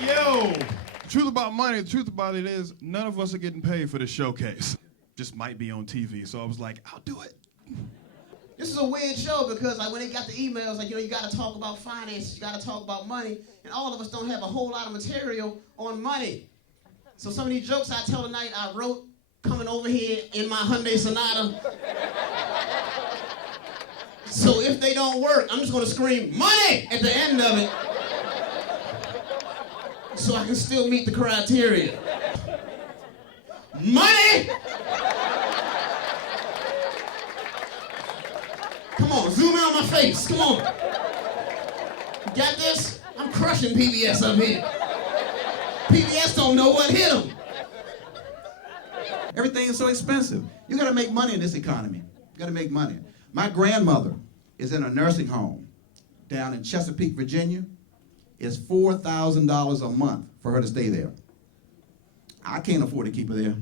Yo, the truth about money, the truth about it is none of us are getting paid for this showcase. Just might be on TV, so I was like, I'll do it. This is a weird show because like when they got the emails, like, you got to talk about finances, you got to talk about money, and all of us don't have a whole lot of material on money. So some of these jokes I tell tonight, I wrote coming over here in my Hyundai Sonata. So if they don't work, I'm just gonna scream, money, at the end of it. So I can still meet the criteria. Money! Come on, zoom in on my face, come on. You got this? I'm crushing PBS up here. PBS don't know what hit them. Everything is so expensive. You gotta make money in this economy. You gotta make money. My grandmother is in a nursing home down in Chesapeake, Virginia. It's $4,000 a month for her to stay there. I can't afford to keep her there.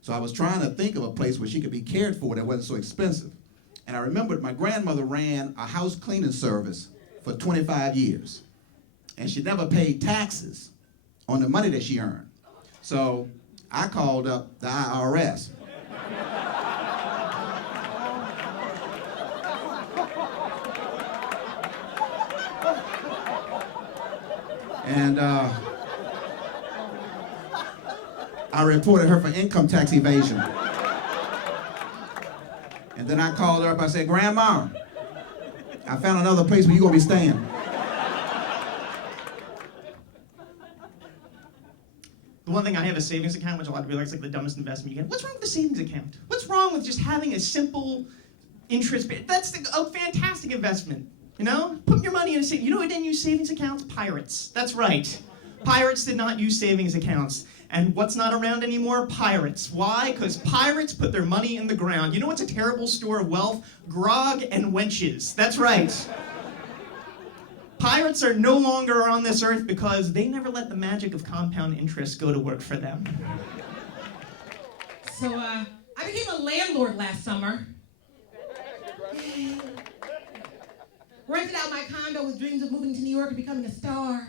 So I was trying to think of a place where she could be cared for that wasn't so expensive. And I remembered my grandmother ran a house cleaning service for 25 years. And she never paid taxes on the money that she earned. So I called up the IRS. And I reported her for income tax evasion. And then I called her up, I said, Grandma, I found another place where you're gonna be staying. The one thing, I have a savings account, which a lot of people like, it's like the dumbest investment you get. What's wrong with the savings account? What's wrong with just having a simple interest? That's a fantastic investment, you know? Put your money in a savings. You know who didn't use savings accounts? Pirates. That's right. Pirates did not use savings accounts. And what's not around anymore? Pirates. Why? Because pirates put their money in the ground. You know what's a terrible store of wealth? Grog and wenches. That's right. Pirates are no longer on this earth because they never let the magic of compound interest go to work for them. So, I became a landlord last summer. Rented out my condo with dreams of moving to New York and becoming a star.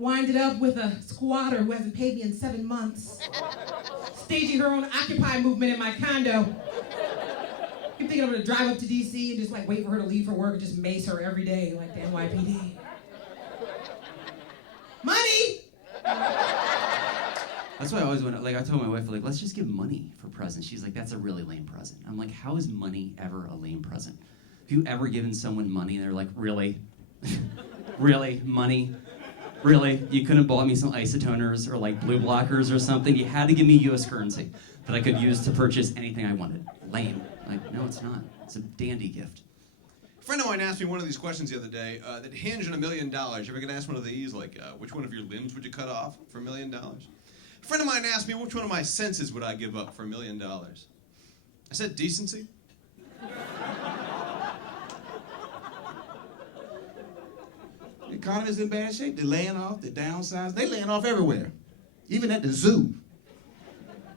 Winded up with a squatter who hasn't paid me in 7 months. Staging her own Occupy movement in my condo. Keep thinking I'm gonna drive up to DC and just like wait for her to leave for work and just mace her every day like the NYPD. Money! That's why I always want to, I told my wife, let's just give money for presents. She's like, that's a really lame present. I'm like, how is money ever a lame present? Have you ever given someone money and they're like, really? Really? Money? Really? You couldn't have bought me some isotoners or blue blockers or something? You had to give me US currency that I could use to purchase anything I wanted. Lame. No, it's not. It's a dandy gift. A friend of mine asked me one of these questions the other day that hinged on $1 million. You ever get asked one of these, which one of your limbs would you cut off for $1 million? A friend of mine asked me, which one of my senses would I give up for $1 million? I said, decency. The economy's in bad shape. They're laying off, they're downsizing. They're laying off everywhere, even at the zoo.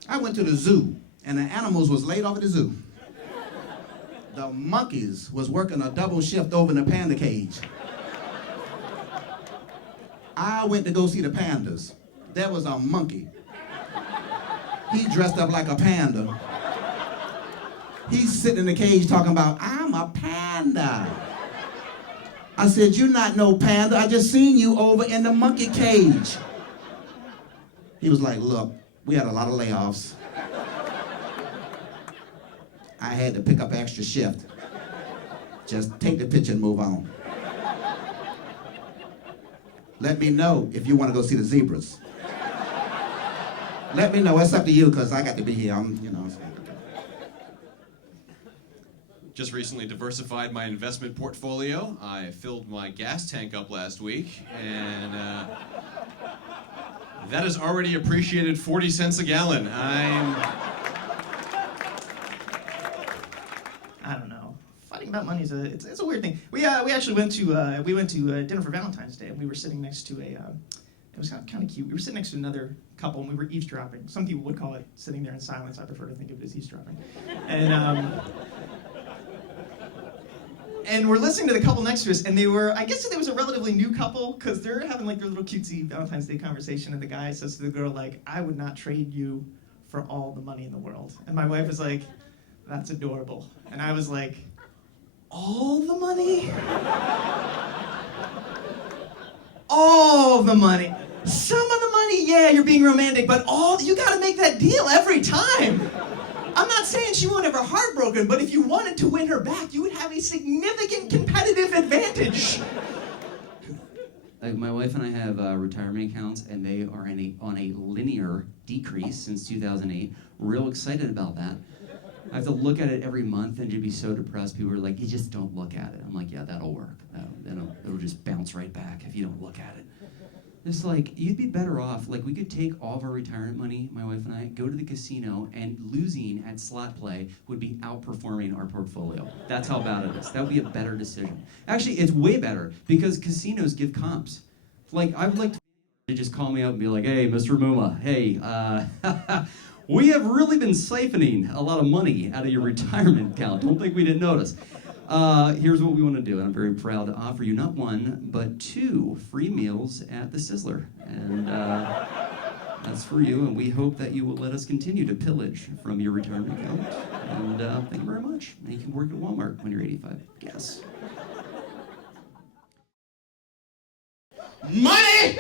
I went to the zoo, and the animals was laid off at the zoo. The monkeys was working a double shift over in the panda cage. I went to go see the pandas. There was a monkey. He dressed up like a panda. He's sitting in the cage talking about, I'm a panda. I said, you're not no panda. I just seen you over in the monkey cage. He was like, look, we had a lot of layoffs. I had to pick up extra shift. Just take the picture and move on. Let me know if you want to go see the zebras. Let me know. It's up to you, because I got to be here. Just recently diversified my investment portfolio. I filled my gas tank up last week, and that has already appreciated 40 cents a gallon. I don't know. Fighting about money is it's a weird thing. We actually went to dinner for Valentine's Day, and we were sitting next to it was kind of cute. We were sitting next to another couple, and we were eavesdropping. Some people would call it sitting there in silence. I prefer to think of it as eavesdropping. and we're listening to the couple next to us, and I guess there was a relatively new couple, because they're having like their little cutesy Valentine's Day conversation, and the guy says to the girl, like, I would not trade you for all the money in the world. And my wife was like, that's adorable. And I was like, all the money? All the money. Some of the money, yeah, you're being romantic, but you gotta make that deal every time. I'm not saying she won't ever heartbroken, but if you wanted to win her back, you would have a significant competitive advantage. My wife and I have retirement accounts, and they are on a linear decrease since 2008. Real excited about that. I have to look at it every month and just be so depressed. People are like, you just don't look at it. I'm like, yeah, that'll work. It'll just bounce right back if you don't look at it. It's like, you'd be better off, like we could take all of our retirement money, my wife and I, go to the casino, and losing at slot play would be outperforming our portfolio. That's how bad it is. That would be a better decision. Actually, it's way better, because casinos give comps. Like, I would like to just call me up and be like, hey, Mr. Muma, hey, we have really been siphoning a lot of money out of your retirement account. Don't think we didn't notice. Here's what we want to do, and I'm very proud to offer you not one, but 2 free meals at the Sizzler. And that's for you, and we hope that you will let us continue to pillage from your retirement account. And thank you very much. And you can work at Walmart when you're 85. Yes. Money